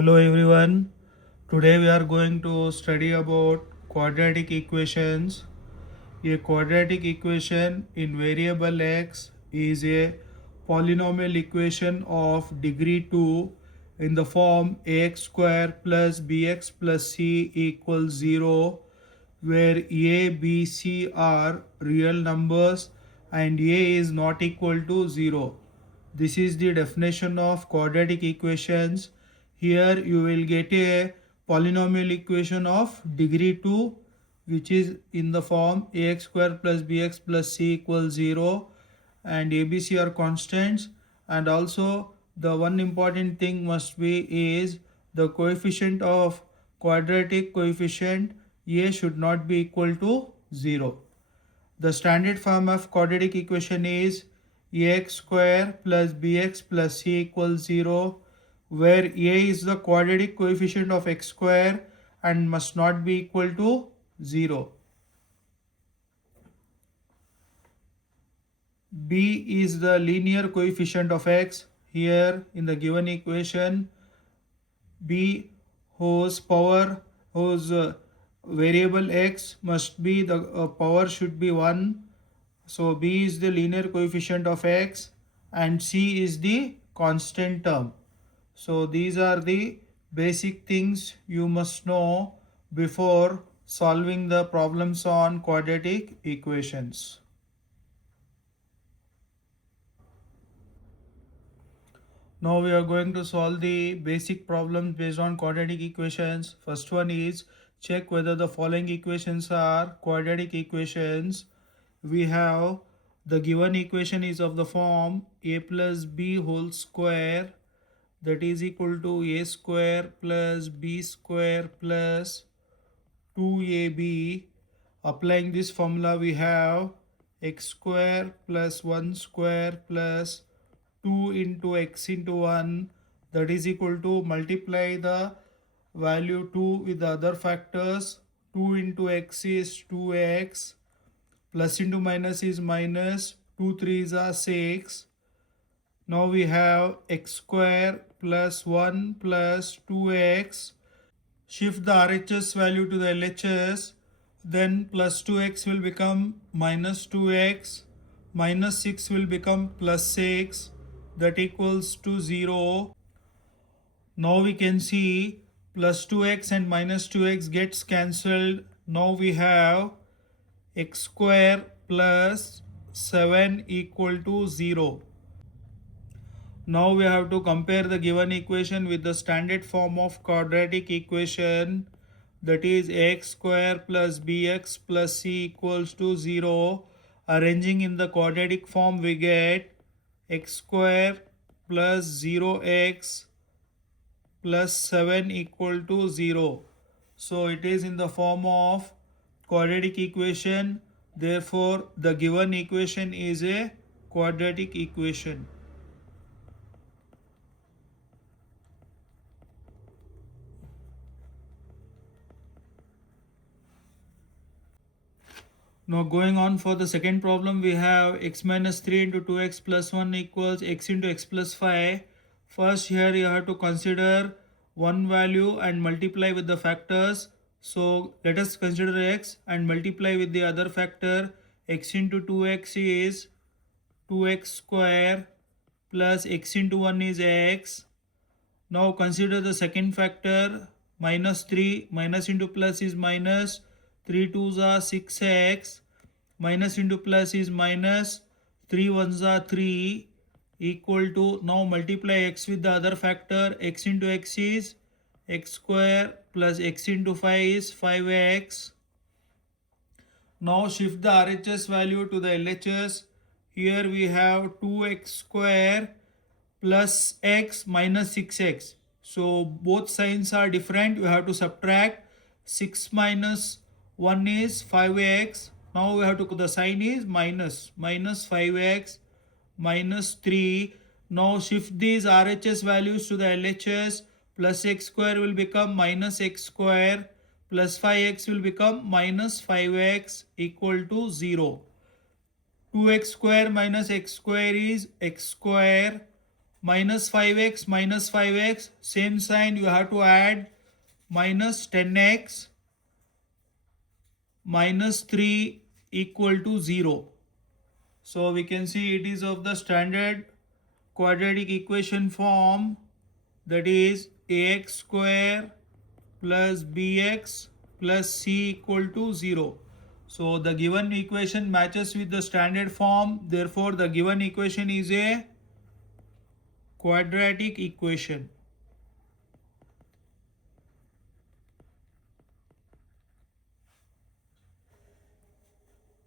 Hello everyone. Today we are going to study about quadratic equations. A quadratic equation in variable x is a polynomial equation of degree 2 in the form ax square plus bx plus c equals 0, where a, b, c are real numbers and a is not equal to 0. This is the definition of quadratic equations. Here you will get a polynomial equation of degree 2, which is in the form ax square plus bx plus c equals 0, and abc are constants. And also the one important thing must be is the coefficient of quadratic coefficient a should not be equal to 0. The standard form of quadratic equation is ax square plus bx plus c equals 0, where a is the quadratic coefficient of x square and must not be equal to 0. B is the linear coefficient of x. Here in the given equation, b whose variable x must be the power should be 1. So b is the linear coefficient of x and c is the constant term. So these are the basic things you must know before solving the problems on quadratic equations. Now we are going to solve the basic problems based on quadratic equations. First one is check whether the following equations are quadratic equations. We have the given equation is of the form a plus b whole square, that is equal to a square plus b square plus 2ab. Applying this formula, we have x square plus 1 square plus 2 into x into 1, that is equal to multiply the value 2 with the other factors. 2 into x is 2x, plus into minus is minus, 2 3s are 6. Now we have x square plus 1 plus 2x. Shift the RHS value to the LHS, then plus 2x will become minus 2x, minus 6 will become plus 6, that equals to 0. Now we can see plus 2x and minus 2x gets cancelled. Now we have x square plus 7 equal to 0. Now we have to compare the given equation with the standard form of quadratic equation, that is x square plus bx plus c equals to 0. Arranging in the quadratic form, we get x square plus 0x plus 7 equal to 0. So it is in the form of quadratic equation. Therefore the given equation is a quadratic equation. Now going on for the second problem, we have x minus 3 into 2x plus 1 equals x into x plus 5. First here you have to consider one value and multiply with the factors. So let us consider x and multiply with the other factor. X into 2x is 2x square plus x into 1 is x. Now consider the second factor, minus 3, minus into plus is minus, 3 2s are 6x, minus into plus is minus, 3 1s are 3, equal to, now multiply x with the other factor, x into x is x square plus x into 5 is 5x. Now shift the RHS value to the LHS. Here we have 2x square plus x minus 6x. So both signs are different. You have to subtract. 6 minus 1 is 5x. Now we have to, the sign is minus 5x minus 3. Now shift these RHS values to the LHS. Plus x square will become minus x square, plus 5x will become minus 5x equal to 0. 2x square minus x square is x square minus 5x, same sign you have to add minus 10x minus 3 equal to 0. So we can see it is of the standard quadratic equation form, that is ax square plus bx plus c equal to 0. So the given equation matches with the standard form, therefore the given equation is a quadratic equation.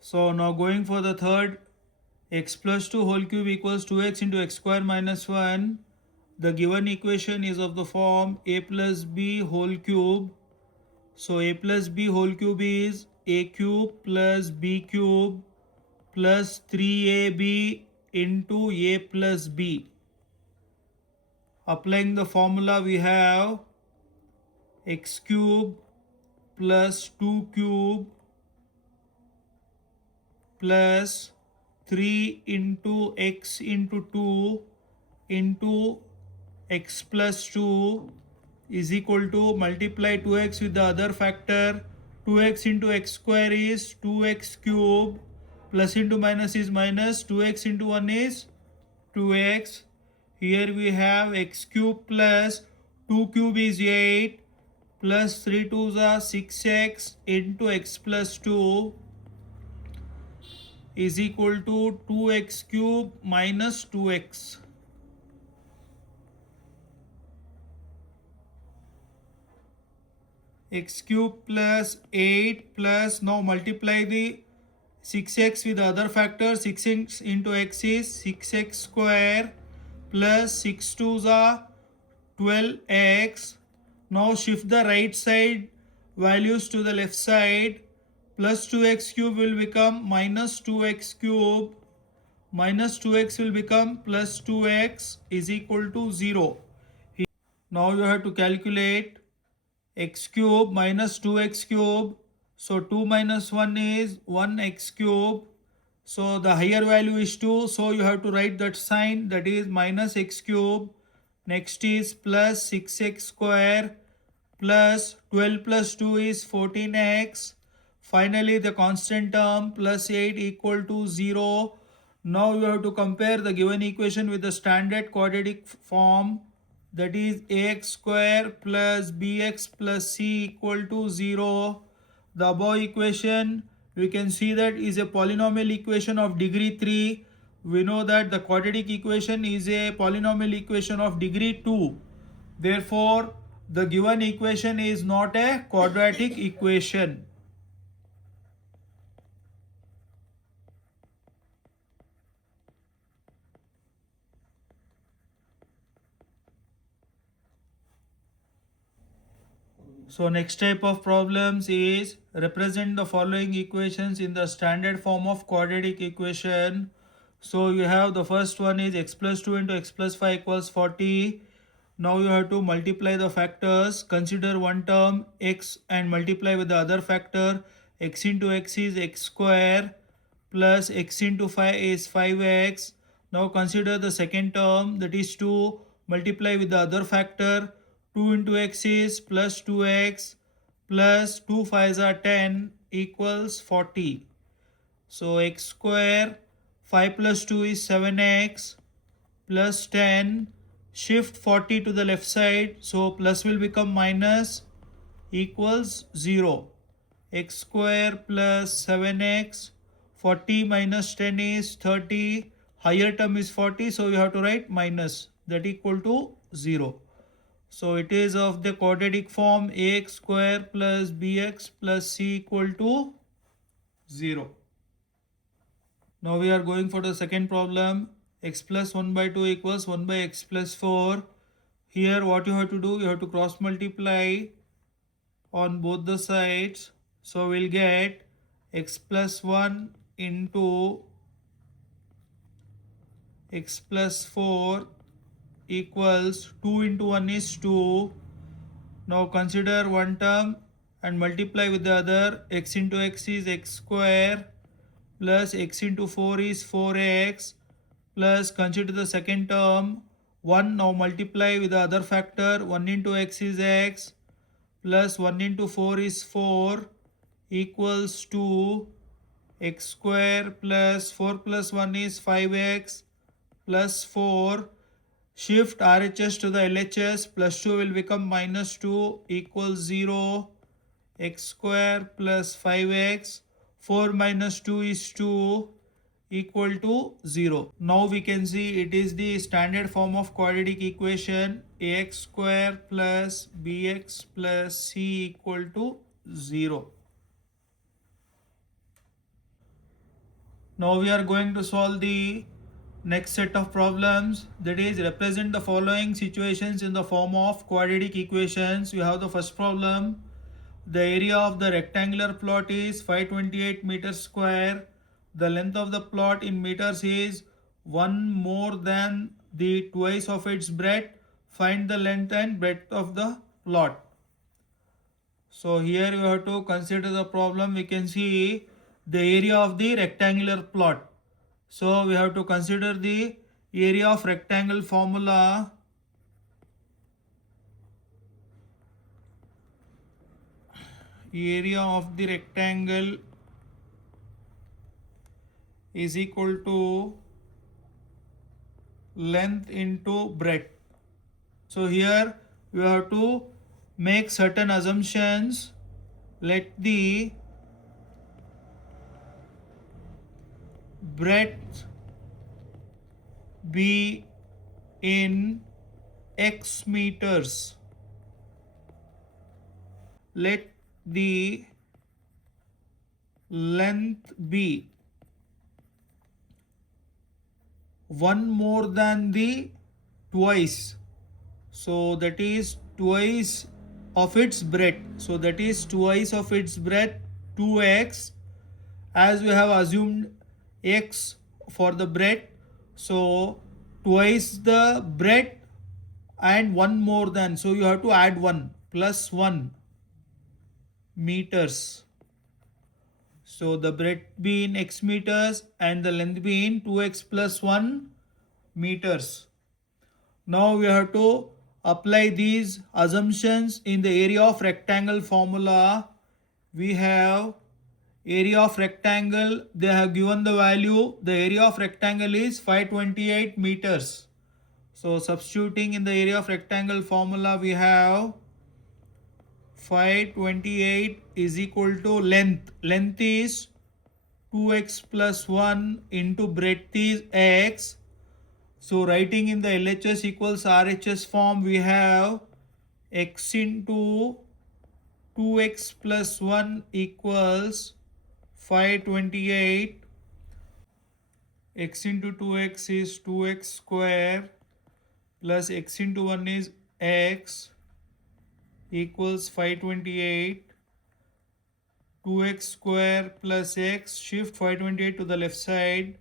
So now going for the third, x plus 2 whole cube equals 2x into x square minus 1. The given equation is of the form a plus b whole cube. So a plus b whole cube is a cube plus b cube plus 3ab into a plus b. Applying the formula, we have x cube plus 2 cube plus 3 into x into 2 into x plus 2 is equal to multiply 2x with the other factor. 2x into x square is 2x cube, plus into minus is minus, 2x into 1 is 2x. Here we have x cube plus 2 cube is 8 plus 3 2s are 6x into x plus 2 is equal to 2x cube minus 2x. X cube plus 8 plus, now multiply the 6x with the other factor. 6x into x is 6x square plus 6 2s are 12x. Now shift the right side values to the left side. Plus 2x cube will become minus 2x cube. Minus 2x will become plus 2x is equal to 0. Now you have to calculate x cube minus 2x cube. So 2 minus 1 is 1x cube. So the higher value is 2. So you have to write that sign, that is minus x cube. Next is plus 6x square plus 12 plus 2 is 14x. Finally the constant term plus 8 equal to 0. Now you have to compare the given equation with the standard quadratic form, that is ax square plus bx plus c equal to 0. The above equation, we can see that is a polynomial equation of degree 3. We know that the quadratic equation is a polynomial equation of degree 2. Therefore, the given equation is not a quadratic equation. So next type of problems is represent the following equations in the standard form of quadratic equation. So you have the first one is x plus 2 into x plus 5 equals 40. Now you have to multiply the factors. Consider one term x and multiply with the other factor. X into x is x square plus x into 5 is 5x. Now consider the second term, that is 2, multiply with the other factor. 2 into x is plus 2x plus 2 5s are 10 equals 40. So x square 5 plus 2 is 7x plus 10. Shift 40 to the left side, so plus will become minus equals 0. X square plus 7x, 40 minus 10 is 30. Higher term is 40, so you have to write minus, that equal to 0. So it is of the quadratic form ax square plus bx plus c equal to 0. Now we are going for the second problem. X plus 1 by 2 equals 1 by x plus 4. Here what you have to do, you have to cross multiply on both the sides. So we'll get x plus 1 into x plus 4 equals 2 into 1 is 2. Now consider one term and multiply with the other. X into x is x square plus x into 4 is 4x plus consider the second term. 1. Now multiply with the other factor. 1 into x is x plus 1 into 4 is 4 equals to x square plus 4 plus 1 is 5x plus 4. Shift RHS to the LHS. Plus 2 will become minus 2 equals 0. X square plus 5x. 4 minus 2 is 2 equal to 0. Now we can see it is the standard form of quadratic equation. Ax square plus bx plus c equal to 0. Now we are going to solve the next set of problems, that is represent the following situations in the form of quadratic equations. You have the first problem. The area of the rectangular plot is 528 meters square. The length of the plot in meters is 1 more than the twice of its breadth. Find the length and breadth of the plot. So here you have to consider the problem. We can see the area of the rectangular plot. So we have to consider the area of rectangle formula. Area of the rectangle is equal to length into breadth. So here you have to make certain assumptions. Let the breadth be in x meters. Let the length be 1 more than the twice. So that is twice of its breadth. So that is twice of its breadth, 2x. As we have assumed x for the breadth, so twice the breadth and 1 more than. So you have to add 1 plus 1 meters. So the breadth be in x meters and the length be in 2x plus 1 meters. Now we have to apply these assumptions in the area of rectangle formula. We have area of rectangle, they have given the value. The area of rectangle is 528 meters. So substituting in the area of rectangle formula, we have 528 is equal to length. Length is 2x plus 1 into breadth is x. So writing in the LHS equals RHS form, we have x into 2x plus 1 equals 528. X into 2x is 2x square plus x into 1 is x equals 528. 2x square plus x, shift 528 to the left side,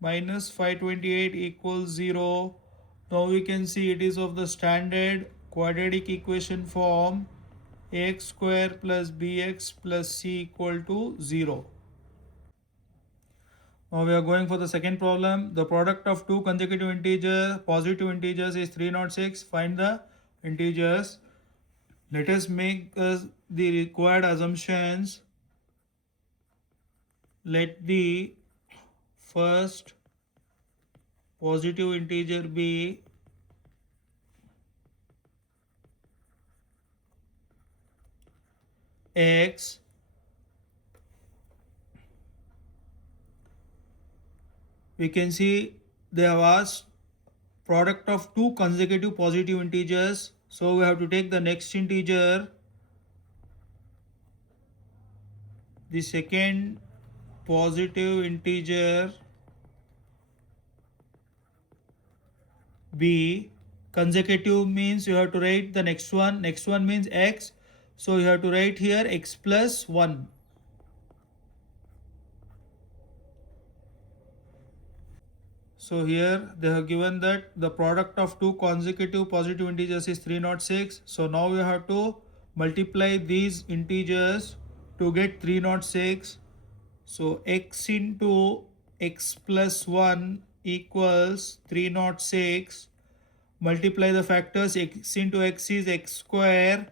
minus 528 equals 0. Now we can see it is of the standard quadratic equation form. Ax square plus bx plus c equal to 0. Now we are going for the second problem. The product of two consecutive integers, positive integers, is 306. Find the integers. Let us make the required assumptions. Let the first positive integer be x. We can see they have asked product of two consecutive positive integers. So we have to take the next integer, the second positive integer b. Consecutive means you have to write the next one. Next one means x. So you have to write here x plus 1. So here they have given that the product of two consecutive positive integers is 306. So now we have to multiply these integers to get 306. So x into x plus 1 equals 306. Multiply the factors. X into x is x square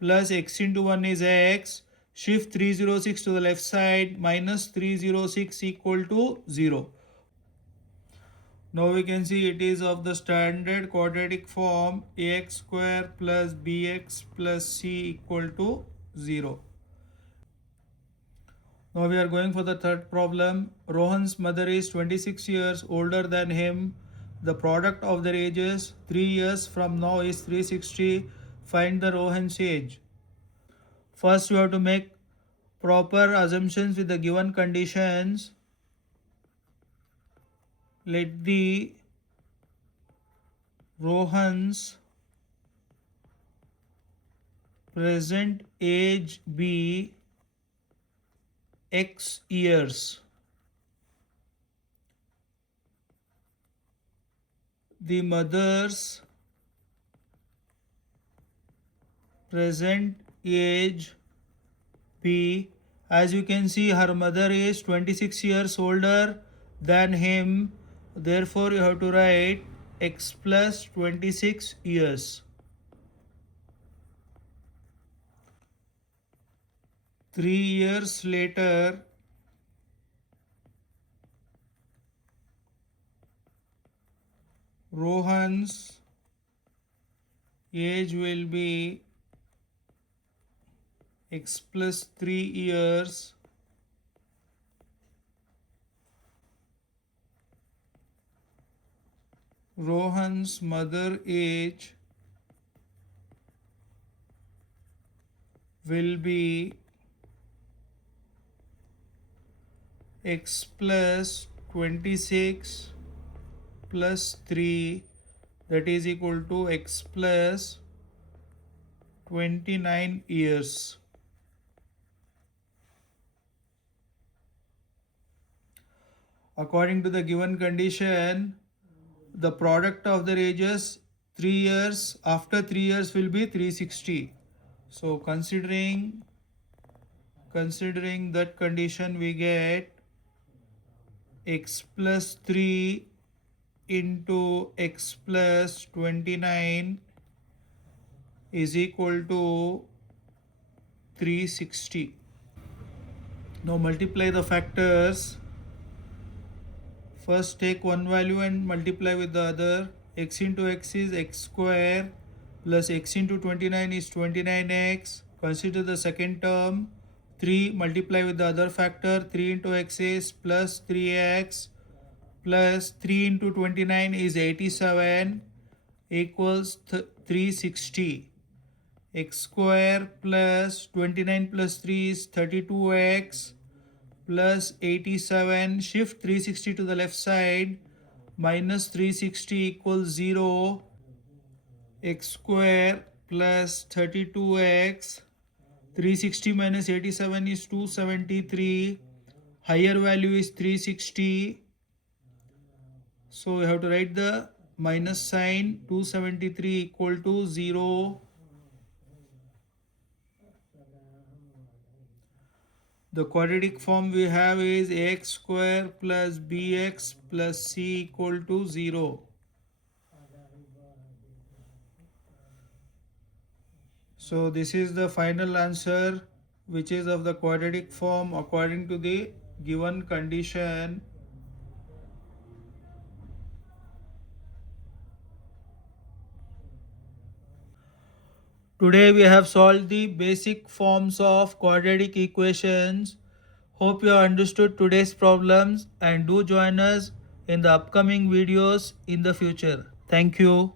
plus x into 1 is x. Shift 306 to the left side. Minus 306 equal to 0. Now we can see it is of the standard quadratic form. Ax square plus bx plus c equal to 0. Now we are going for the third problem. Rohan's mother is 26 years older than him. The product of their ages 3 years from now is 360. Find the Rohan's age. First you have to make proper assumptions with the given conditions. Let the Rohan's present age be x years. The mother's present age be, as you can see, her mother is 26 years older than him. Therefore, you have to write x plus 26 years. 3 years later, Rohan's age will be x plus 3 years. Rohan's mother age will be x plus 26 plus 3, that is equal to x plus 29 years. According to the given condition, the product of their ages 3 years, after 3 years will be 360. So considering that condition, we get x plus 3 into x plus 29 is equal to 360. Now multiply the factors. First take one value and multiply with the other. X into x is x square plus x into 29 is 29x. Consider the second term. 3 multiply with the other factor. 3 into x is plus 3x plus 3 into 29 is 87 equals 360. X square plus 29 plus 3 is 32x plus 87. Shift 360 to the left side. Minus 360 equals 0. X square plus 32x. 360 minus 87 is 273. Higher value is 360. So we have to write the minus sign. 273 equal to 0. The quadratic form we have is ax square plus bx plus c equal to 0. So this is the final answer, which is of the quadratic form according to the given condition. Today we have solved the basic forms of quadratic equations. Hope you have understood today's problems and do join us in the upcoming videos in the future. Thank you.